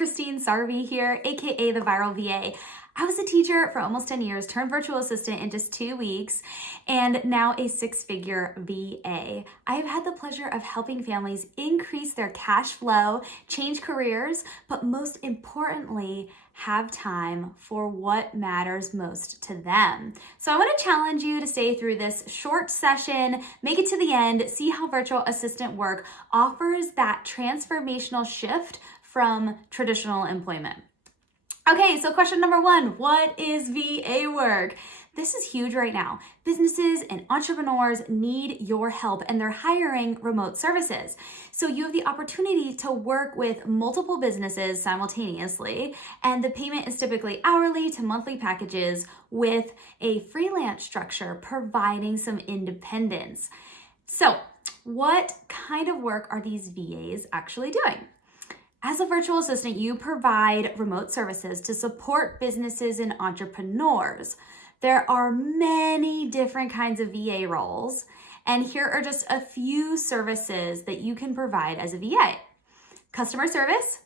Christine Sarvey here, aka the Viral VA. I was a teacher for almost 10 years, turned virtual assistant in just 2 weeks, and now a 6-figure VA. I have had the pleasure of helping families increase their cash flow, change careers, but most importantly, have time for what matters most to them. So I want to challenge you to stay through this short session, make it to the end, see how virtual assistant work offers that transformational shift from traditional employment. Okay, so question number 1, what is VA work? This is huge right now. Businesses and entrepreneurs need your help and they're hiring remote services. So you have the opportunity to work with multiple businesses simultaneously, and the payment is typically hourly to monthly packages with a freelance structure providing some independence. So what kind of work are these VAs actually doing? As a virtual assistant, you provide remote services to support businesses and entrepreneurs. There are many different kinds of VA roles, and here are just a few services that you can provide as a VA. Customer service,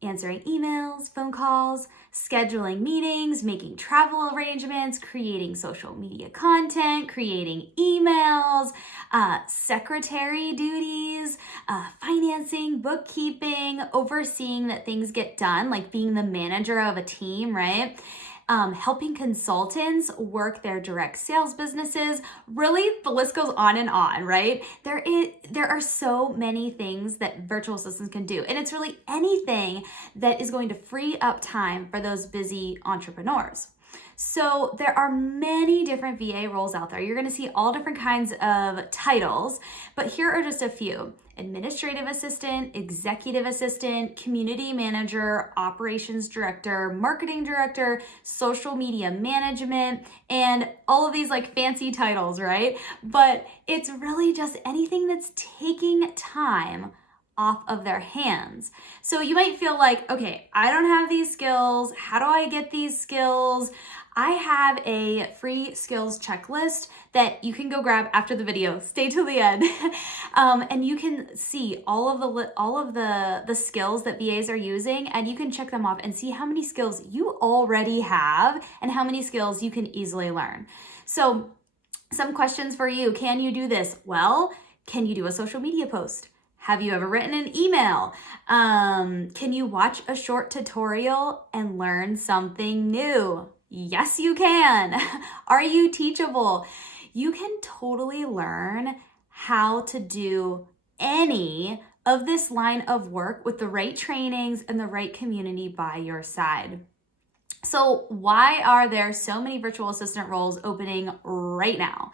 answering emails, phone calls, scheduling meetings, making travel arrangements, creating social media content, creating emails, secretary duties, financing, bookkeeping, overseeing that things get done, like being the manager of a team, right? Helping consultants work their direct sales businesses. Really, the list goes on, right? There are so many things that virtual assistants can do, and it's really anything that is going to free up time for those busy entrepreneurs. So there are many different VA roles out there. You're going to see all different kinds of titles, but here are just a few. Administrative assistant, executive assistant, community manager, operations director, marketing director, social media management, and all of these like fancy titles, right? But it's really just anything that's taking time off of their hands. So you might feel like, okay, I don't have these skills. How do I get these skills? I have a free skills checklist that you can go grab after the video. Stay till the end. And you can see all of the skills that VAs are using, and you can check them off and see how many skills you already have and how many skills you can easily learn. So some questions for you. Can you do this? Well, can you do a social media post? Have you ever written an email? Can you watch a short tutorial and learn something new? Yes, you can. Are you teachable? You can totally learn how to do any of this line of work with the right trainings and the right community by your side. So why are there so many virtual assistant roles opening right now?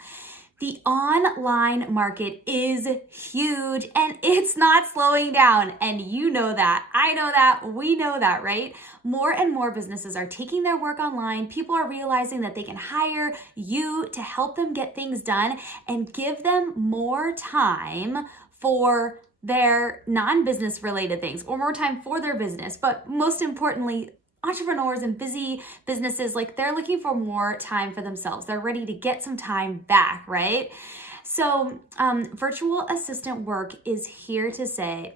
The online market is huge and it's not slowing down. And you know that, I know that, we know that, right? More and more businesses are taking their work online. People are realizing that they can hire you to help them get things done and give them more time for their non-business related things, or more time for their business. But most importantly, entrepreneurs and busy businesses, like they're looking for more time for themselves. They're ready to get some time back, right? So virtual assistant work is here to stay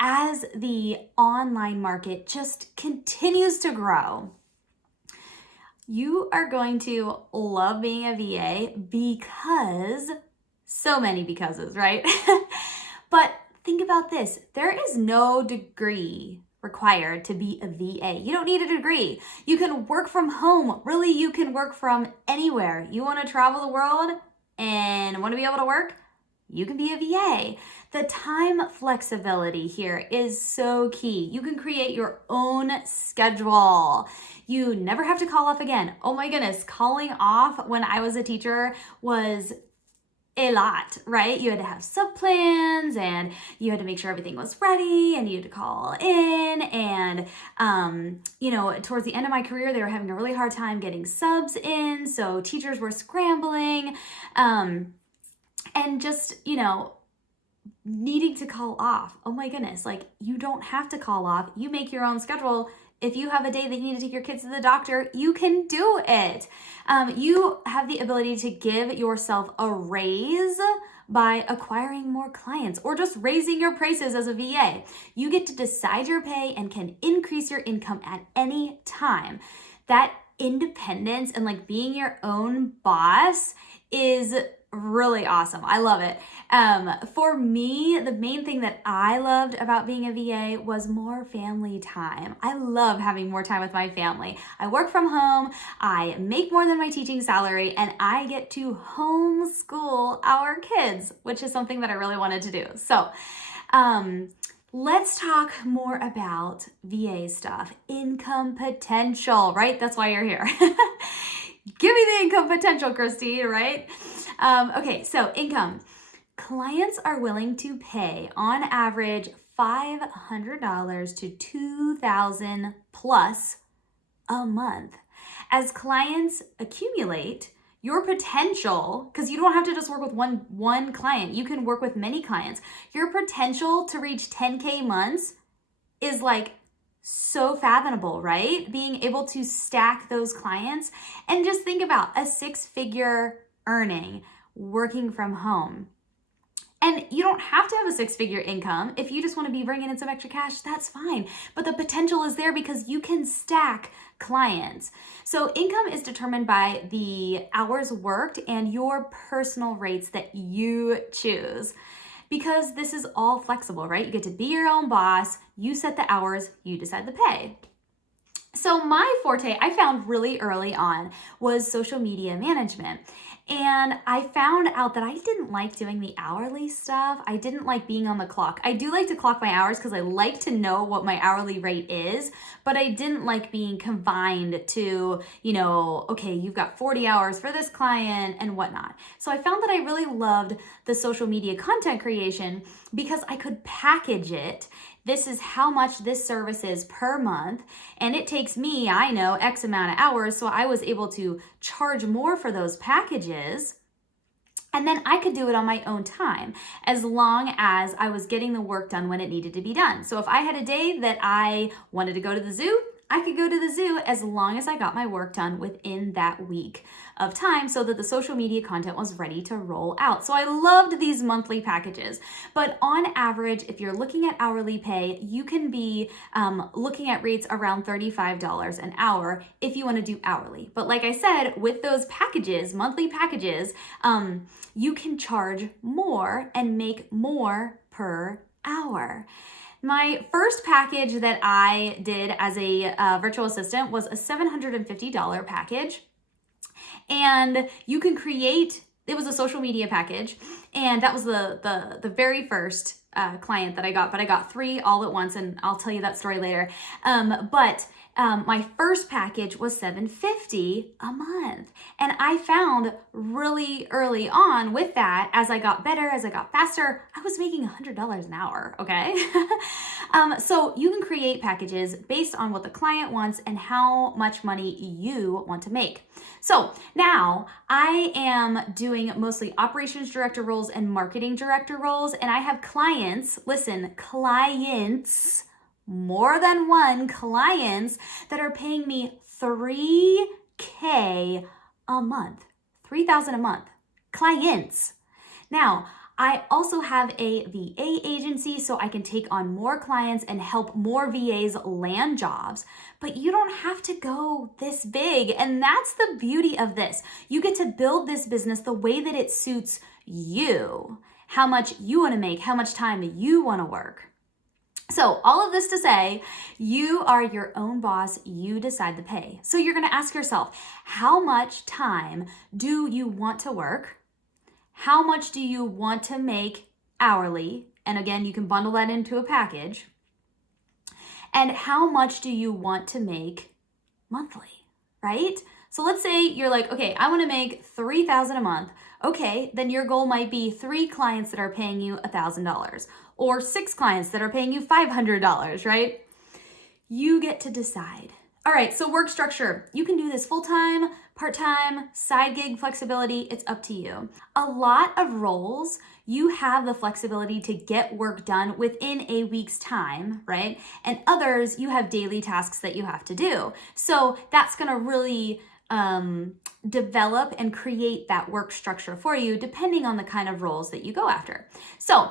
as the online market just continues to grow. You are going to love being a VA because so many becauses, right? But think about this. There is no degree required to be a VA. You don't need a degree. You can work from home. Really, you can work from anywhere. You want to travel the world and want to be able to work? You can be a VA. The time flexibility here is so key. You can create your own schedule. You never have to call off again. Oh my goodness, calling off when I was a teacher was a lot, right? You had to have sub plans and you had to make sure everything was ready and you had to call in. And, towards the end of my career, they were having a really hard time getting subs in. So teachers were scrambling and just, needing to call off. Oh my goodness. Like, you don't have to call off. You make your own schedule. If you have a day that you need to take your kids to the doctor, you can do it. You have the ability to give yourself a raise by acquiring more clients or just raising your prices as a VA. You get to decide your pay and can increase your income at any time. That independence and like being your own boss is really awesome. I love it. For me, the main thing that I loved about being a VA was more family time. I love having more time with my family. I work from home, I make more than my teaching salary, and I get to homeschool our kids, which is something that I really wanted to do. So, let's talk more about VA stuff. Income potential, right? That's why you're here. Give me the income potential, Christy, right? Okay, so income. Clients are willing to pay on average $500 to $2,000 plus a month. As clients accumulate, your potential, because you don't have to just work with one client, you can work with many clients. Your potential to reach 10K months is like so fathomable, right? Being able to stack those clients and just think about a 6-figure earning working from home. And you don't have to have a 6-figure income. If you just want to be bringing in some extra cash, that's fine. But the potential is there because you can stack clients. So income is determined by the hours worked and your personal rates that you choose. Because this is all flexible, right? You get to be your own boss, you set the hours, you decide the pay. So my forte, I found really early on, was social media management. And I found out that I didn't like doing the hourly stuff. I didn't like being on the clock. I do like to clock my hours because I like to know what my hourly rate is, but I didn't like being confined to, okay, you've got 40 hours for this client and whatnot. So I found that I really loved the social media content creation because I could package it. This is how much this service is per month, and it takes me, I know, X amount of hours, so I was able to charge more for those packages, and then I could do it on my own time, as long as I was getting the work done when it needed to be done. So if I had a day that I wanted to go to the zoo, I could go to the zoo as long as I got my work done within that week of time so that the social media content was ready to roll out. So I loved these monthly packages. But on average, if you're looking at hourly pay, you can be looking at rates around $35 an hour if you want to do hourly. But like I said, with those packages, monthly packages, you can charge more and make more per hour. My first package that I did as a virtual assistant was a $750 package. And you can create, it was a social media package. And that was the very first client that I got, but I got 3 all at once, and I'll tell you that story later. My first package was $750 a month. And I found really early on with that, as I got better, as I got faster, I was making $100 an hour, okay? So you can create packages based on what the client wants and how much money you want to make. So now I am doing mostly operations director roles and marketing director roles, and I have clients, more than one clients that are paying me $3K a month, $3,000 a month, clients. Now, I also have a VA agency, so I can take on more clients and help more VAs land jobs, but you don't have to go this big. And that's the beauty of this. You get to build this business the way that it suits you, how much you want to make, how much time you want to work. So all of this to say, you are your own boss, you decide the pay. So you're going to ask yourself, how much time do you want to work? How much do you want to make hourly? And again, you can bundle that into a package. And how much do you want to make monthly, right? So let's say you're like, okay, I want to make $3,000 a month. Okay, then your goal might be 3 clients that are paying you $1,000 or 6 clients that are paying you $500, right? You get to decide. All right, so work structure. You can do this full-time, part-time, side gig flexibility. It's up to you. A lot of roles, you have the flexibility to get work done within a week's time, right? And others, you have daily tasks that you have to do. So that's gonna really develop and create that work structure for you depending on the kind of roles that you go after. So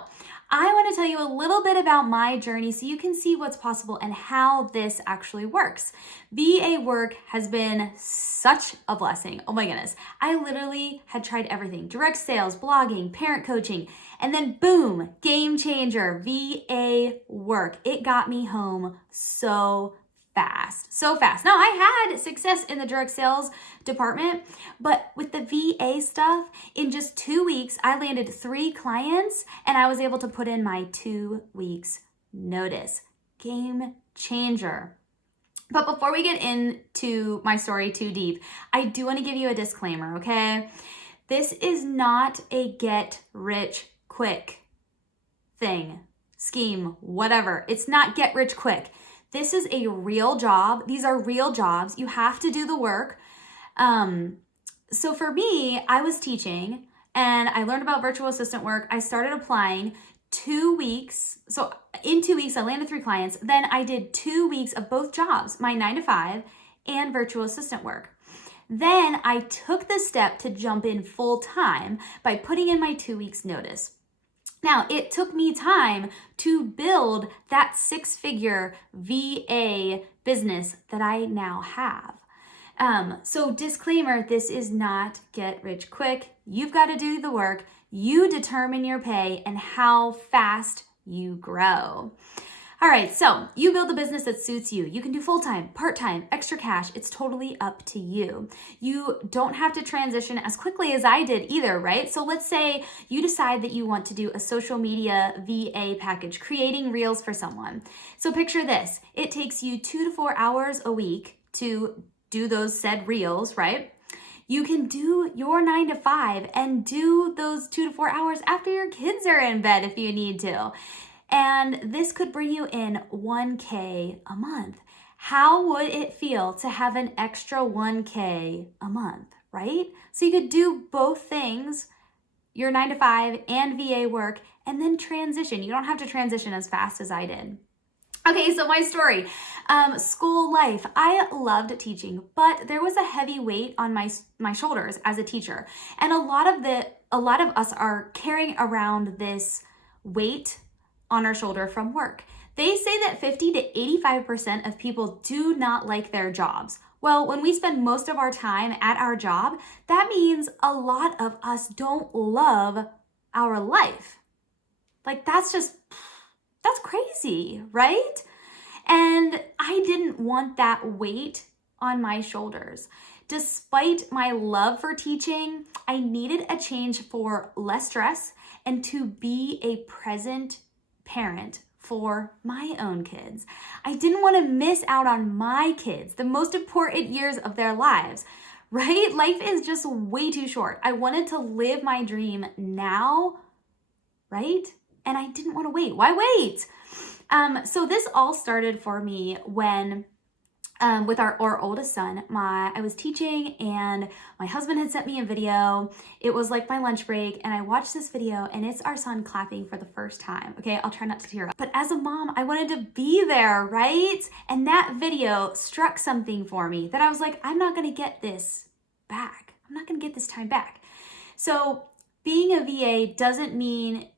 I want to tell you a little bit about my journey so you can see what's possible and how this actually works. VA work has been such a blessing. Oh my goodness. I literally had tried everything: direct sales, blogging, parent coaching, and then boom, game changer, VA work. It got me home so fast. Now, I had success in the direct sales department, but with the VA stuff, in just 2 weeks, I landed 3 clients and I was able to put in my 2 weeks notice. Game changer. But before we get into my story too deep, I do want to give you a disclaimer, okay? This is not a get rich quick thing, scheme, whatever. It's not get rich quick. This is a real job. These are real jobs. You have to do the work. So for me, I was teaching and I learned about virtual assistant work. I started applying 2 weeks. So in 2 weeks, I landed 3 clients. Then I did 2 weeks of both jobs, my 9 to 5 and virtual assistant work. Then I took the step to jump in full time by putting in my 2 weeks notice. Now, it took me time to build that 6-figure VA business that I now have. So disclaimer, this is not get rich quick. You've got to do the work. You determine your pay and how fast you grow. All right, so you build the business that suits you. You can do full-time, part-time, extra cash. It's totally up to you. You don't have to transition as quickly as I did either, right? So let's say you decide that you want to do a social media VA package, creating reels for someone. So picture this. It takes you 2 to 4 hours a week to do those said reels, right? You can do your 9 to 5 and do those 2 to 4 hours after your kids are in bed if you need to. And this could bring you in $1K a month. How would it feel to have an extra $1K a month, right? So you could do both things, your 9 to 5 and VA work, and then transition. You don't have to transition as fast as I did. Okay, so my story, school life. I loved teaching, but there was a heavy weight on my shoulders as a teacher. And a lot of us are carrying around this weight on our shoulder from work. They say that 50 to 85% of people do not like their jobs. Well, when we spend most of our time at our job, that means a lot of us don't love our life. Like that's crazy, right? And I didn't want that weight on my shoulders. Despite my love for teaching, I needed a change for less stress and to be a present parent for my own kids. I didn't want to miss out on my kids, the most important years of their lives, right? Life is just way too short. I wanted to live my dream now, right? And I didn't want to wait. Why wait? So this all started for me when with our oldest son, I was teaching and my husband had sent me a video. It was like my lunch break and I watched this video and it's our son clapping for the first time. Okay, I'll try not to tear up. But as a mom, I wanted to be there, right? And that video struck something for me that I was like, I'm not gonna get this back. I'm not gonna get this time back. So being a VA doesn't mean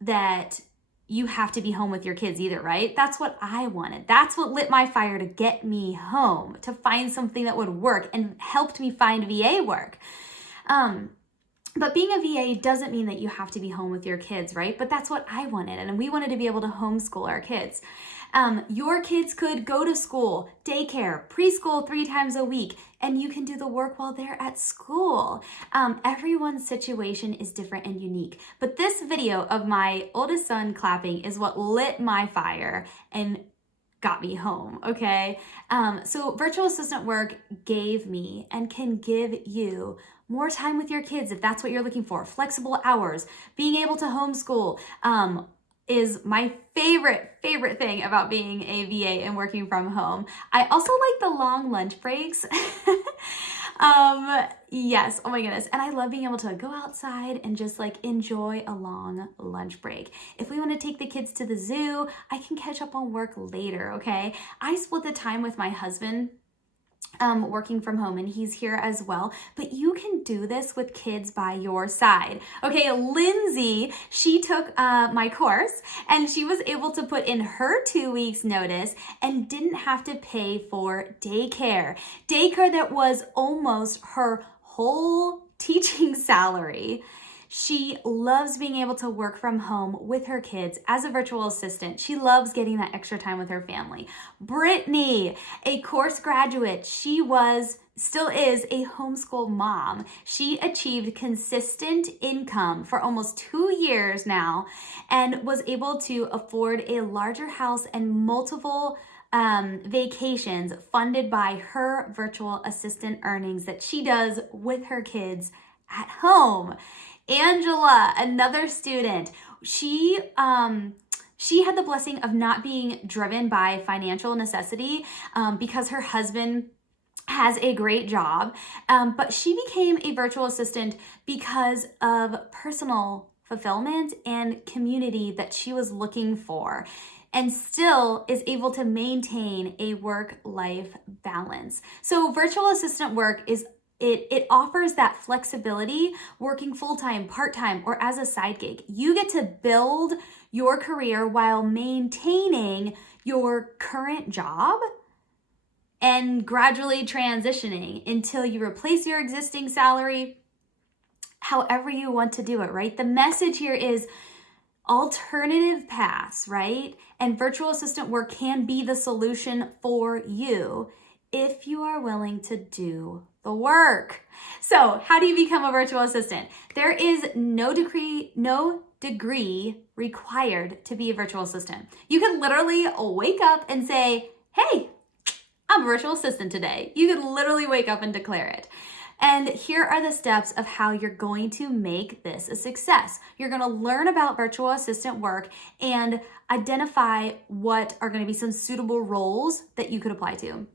that you have to be home with your kids either, right? That's what I wanted. That's what lit my fire to get me home, to find something that would work and helped me find VA work. But being a VA doesn't mean that you have to be home with your kids, right? But that's what I wanted. And we wanted to be able to homeschool our kids. Your kids could go to school, daycare, preschool 3 times a week, and you can do the work while they're at school. Everyone's situation is different and unique. But this video of my oldest son clapping is what lit my fire and got me home, okay? So virtual assistant work gave me and can give you more time with your kids if that's what you're looking for. Flexible hours, being able to homeschool is my favorite thing about being a VA and working from home. I also like the long lunch breaks. Yes, oh my goodness. And I love being able to go outside and just like enjoy a long lunch break. If we want to take the kids to the zoo, I can catch up on work later, okay? I split the time with my husband working from home, and he's here as well, but you can do this with kids by your side. Okay, Lindsay, she took my course and she was able to put in her 2 weeks notice and didn't have to pay for daycare that was almost her whole teaching salary. She loves being able to work from home with her kids as a virtual assistant. She loves getting that extra time with her family. Brittany, a course graduate, still is a homeschool mom. She achieved consistent income for almost 2 years now and was able to afford a larger house and multiple vacations funded by her virtual assistant earnings that she does with her kids at home. Angela, another student, she had the blessing of not being driven by financial necessity because her husband has a great job, but she became a virtual assistant because of personal fulfillment and community that she was looking for, and still is able to maintain a work-life balance. So virtual assistant work it offers that flexibility, working full-time, part-time, or as a side gig. You get to build your career while maintaining your current job and gradually transitioning until you replace your existing salary, however you want to do it, right? The message here is alternative paths, right? And virtual assistant work can be the solution for you if you are willing to do the work. So how do you become a virtual assistant? There is no degree required to be a virtual assistant. You could literally wake up and say, hey, I'm a virtual assistant today. You could literally wake up and declare it. And here are the steps of how you're going to make this a success. You're going to learn about virtual assistant work and identify what are going to be some suitable roles that you could apply to.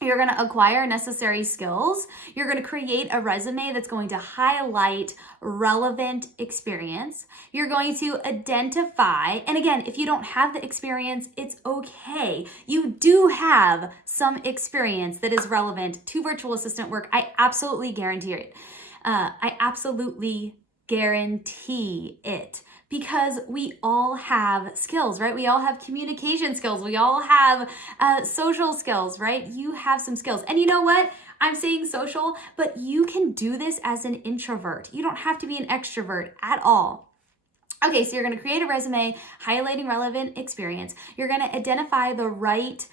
You're going to acquire necessary skills. You're going to create a resume that's going to highlight relevant experience. You're going to identify, and again, if you don't have the experience, it's okay. You do have some experience that is relevant to virtual assistant work. I absolutely guarantee it. Because we all have skills, right? We all have communication skills. We all have social skills, right? You have some skills. And you know what? I'm saying social, but you can do this as an introvert. You don't have to be an extrovert at all. Okay, so you're going to create a resume highlighting relevant experience. You're going to identify the right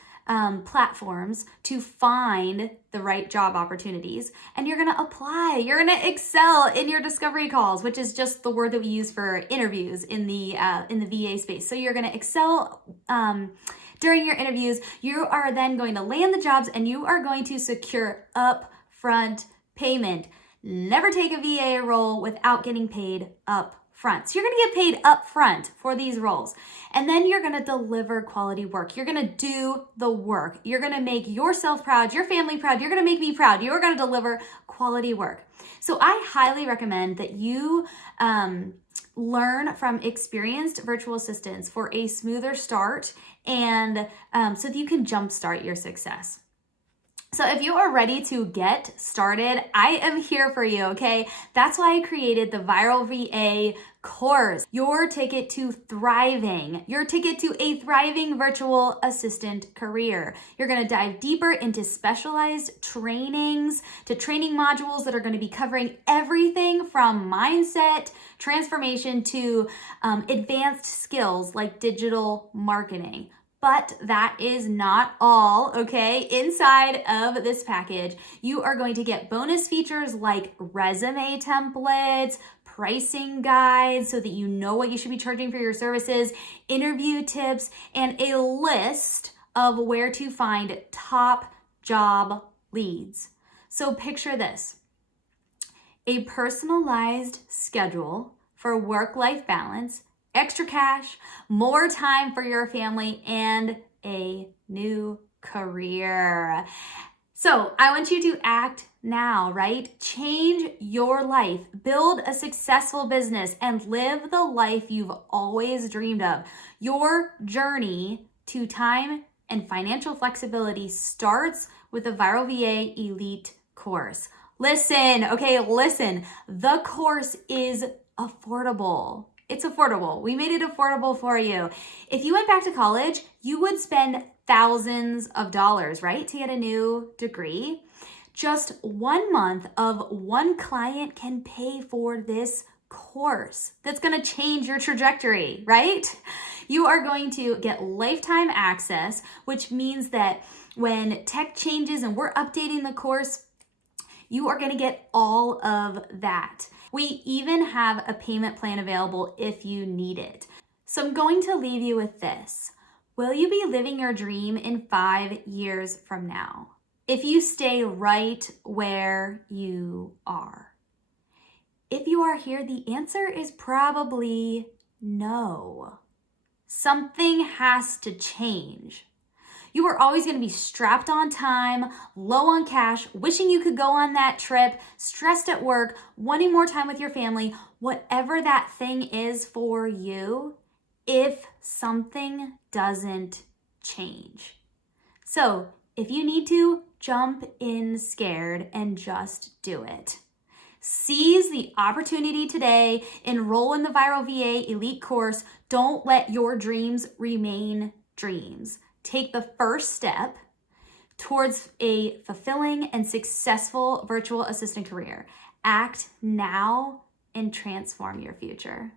platforms to find the right job opportunities, and you're going to apply. You're going to excel in your discovery calls, which is just the word that we use for interviews in the VA space. So you're going to excel during your interviews. You are then going to land the jobs, and you are going to secure upfront payment. Never take a VA role without getting paid up front. So you're going to get paid up front for these roles. And then you're going to deliver quality work. You're going to do the work. You're going to make yourself proud, your family proud. You're going to make me proud. You're going to deliver quality work. So I highly recommend that you learn from experienced virtual assistants for a smoother start and so that you can jumpstart your success. So if you are ready to get started, I am here for you, okay? That's why I created the Viral VA course, your ticket to thriving, your ticket to a thriving virtual assistant career. You're gonna dive deeper into specialized trainings to training modules that are gonna be covering everything from mindset, transformation to advanced skills like digital marketing. But that is not all, okay? Inside of this package, you are going to get bonus features like resume templates, pricing guides so that you know what you should be charging for your services, interview tips, and a list of where to find top job leads. So picture this: a personalized schedule for work-life balance, extra cash, more time for your family, and a new career. So I want you to act now, right? Change your life, build a successful business, and live the life you've always dreamed of. Your journey to time and financial flexibility starts with the Viral VA Elite course. Listen, okay, listen. The course is affordable. It's affordable. We made it affordable for you. If you went back to college, you would spend thousands of dollars, right, to get a new degree. Just 1 month of one client can pay for this course that's going to change your trajectory, right? You are going to get lifetime access, which means that when tech changes and we're updating the course, you are going to get all of that. We even have a payment plan available if you need it. So I'm going to leave you with this. Will you be living your dream in 5 years from now if you stay right where you are? If you are here, the answer is probably no. Something has to change. You are always going to be strapped on time, low on cash, wishing you could go on that trip, stressed at work, wanting more time with your family, whatever that thing is for you, if something doesn't change. So if you need to, jump in scared and just do it. Seize the opportunity today. Enroll in the Viral VA Elite course. Don't let your dreams remain dreams. Take the first step towards a fulfilling and successful virtual assistant career. Act now and transform your future.